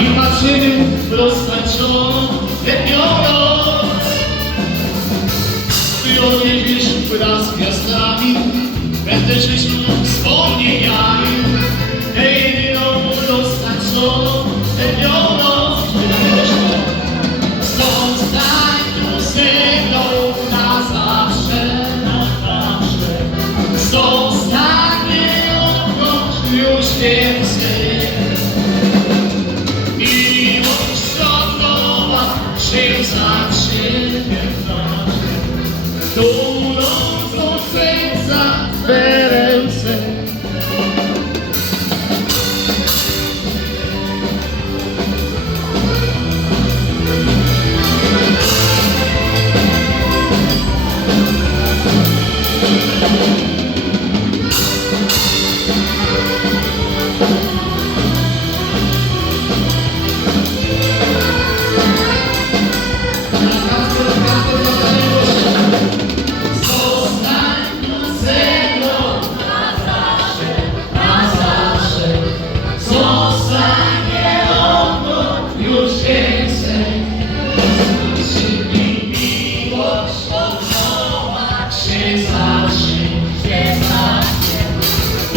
I patrzymy w roztańczoną letnią noc. Ty odjedziesz wraz z gwiazdami, będę żyć wspomnieniami. Hej, jedyną roztańczoną letnią noc. Zostań tu ze na zawsze, na zawsze. Zostań, nie odchodź już więcej. She's not sitting in.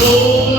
Lord.